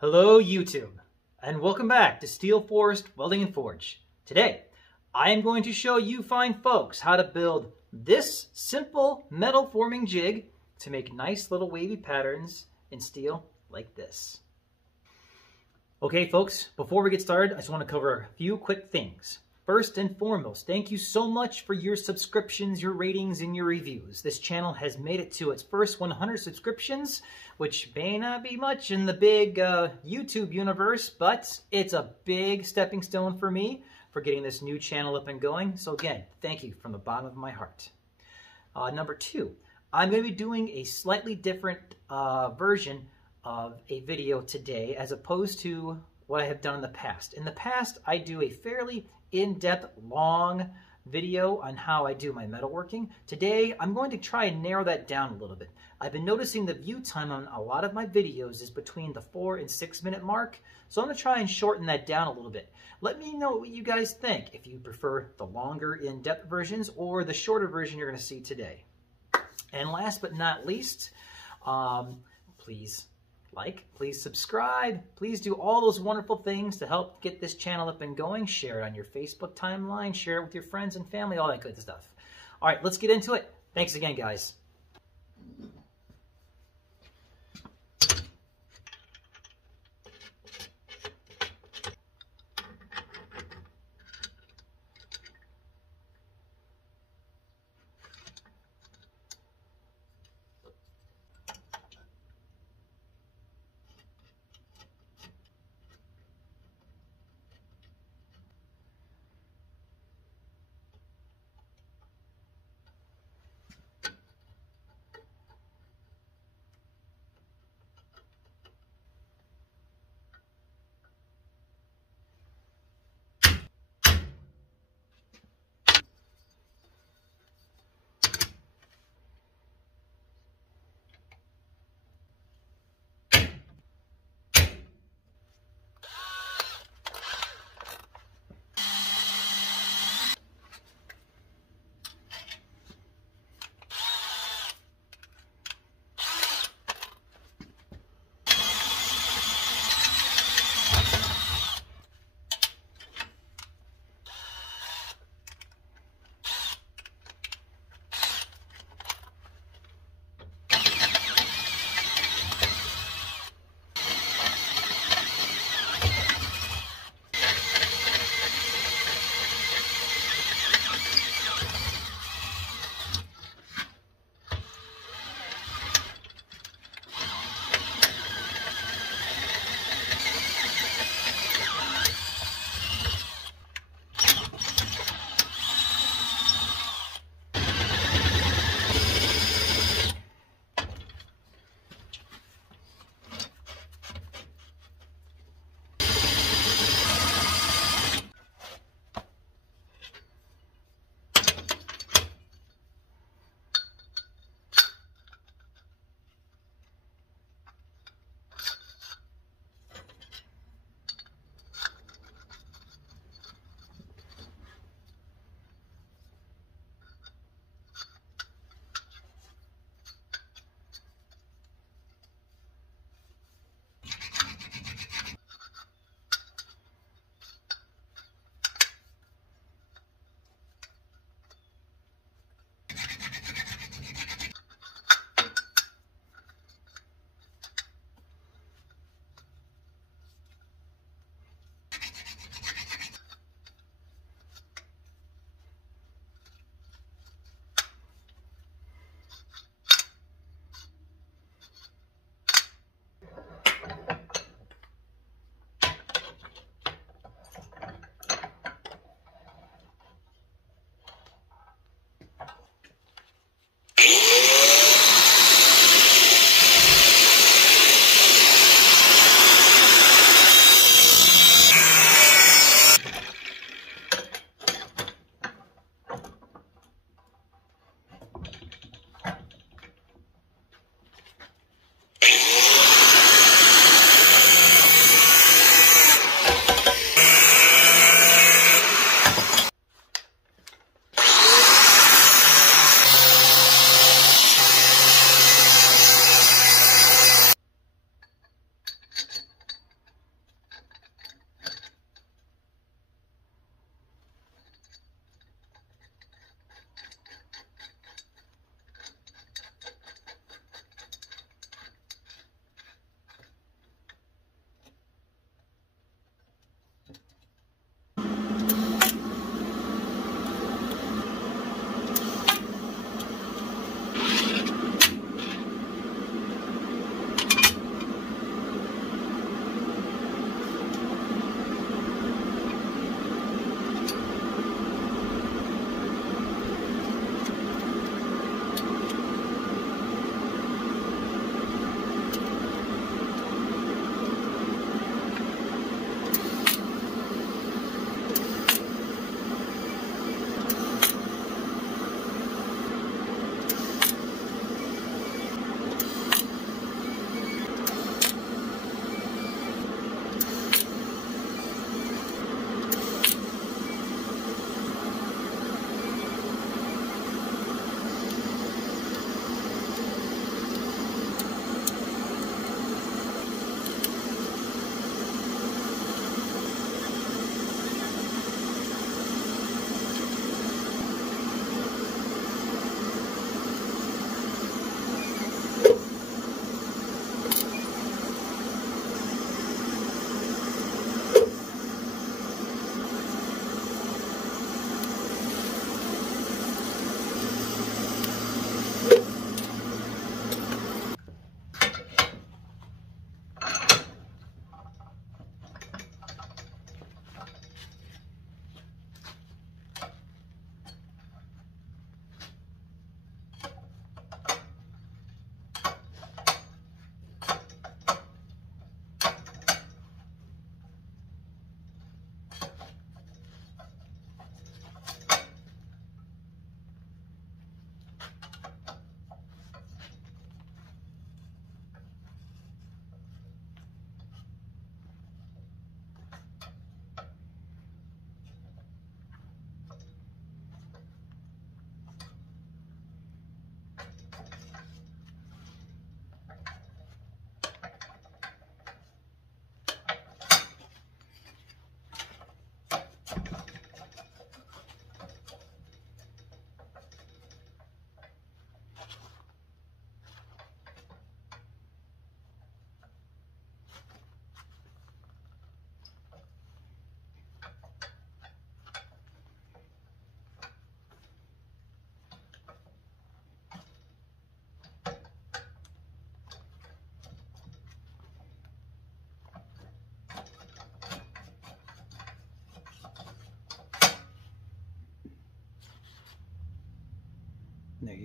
Hello YouTube, and welcome back to Steel Forest Welding and Forge. Today, I am going to show you fine folks how to build this simple metal forming jig to make nice little wavy patterns in steel like this. Okay folks, before we get started, I just want to cover a few quick things. First and foremost, thank you so much for your subscriptions, your ratings, and your reviews. This channel has made it to its first 100 subscriptions, which may not be much in the big YouTube universe, but it's a big stepping stone for me for getting this new channel up and going. So again, thank you from the bottom of my heart. Number two, I'm going to be doing a slightly different version of a video today as opposed to what I have done in the past. In the past, I do a fairly in-depth, long video on how I do my metalworking. Today, I'm going to try and narrow that down a little bit. I've been noticing the view time on a lot of my videos is between the 4 and 6 minute mark, so I'm going to try and shorten that down a little bit. Let me know what you guys think, if you prefer the longer in-depth versions or the shorter version you're going to see today. And last but not least, please like, please subscribe, please do all those wonderful things to help get this channel up and going. Share it on your Facebook timeline, share it with your friends and family, all that good stuff. All right, let's get into it. Thanks again, guys.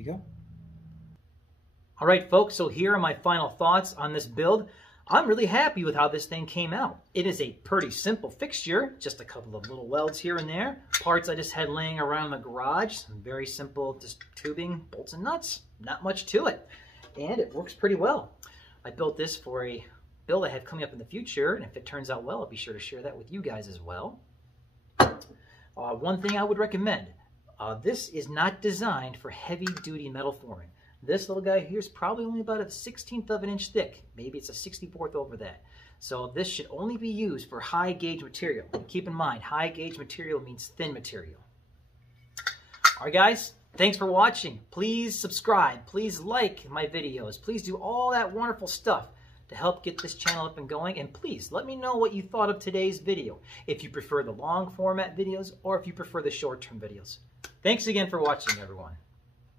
you go. All right, folks, so here are my final thoughts on this build. I'm really happy with how this thing came out. It is a pretty simple fixture, just a couple of little welds here and there. Parts I just had laying around the garage, some very simple just tubing, bolts and nuts, not much to it. And it works pretty well. I built this for a build I have coming up in the future, and if it turns out well, I'll be sure to share that with you guys as well. One thing I would recommend, this is not designed for heavy-duty metal forming. This little guy here is probably only about a 1/16 of an inch thick. Maybe it's a 64th over that. So this should only be used for high gauge material. And keep in mind, high gauge material means thin material. All right, guys, thanks for watching. Please subscribe. Please like my videos. Please do all that wonderful stuff to help get this channel up and going. And please let me know what you thought of today's video. If you prefer the long format videos or if you prefer the short-term videos. Thanks again for watching, everyone.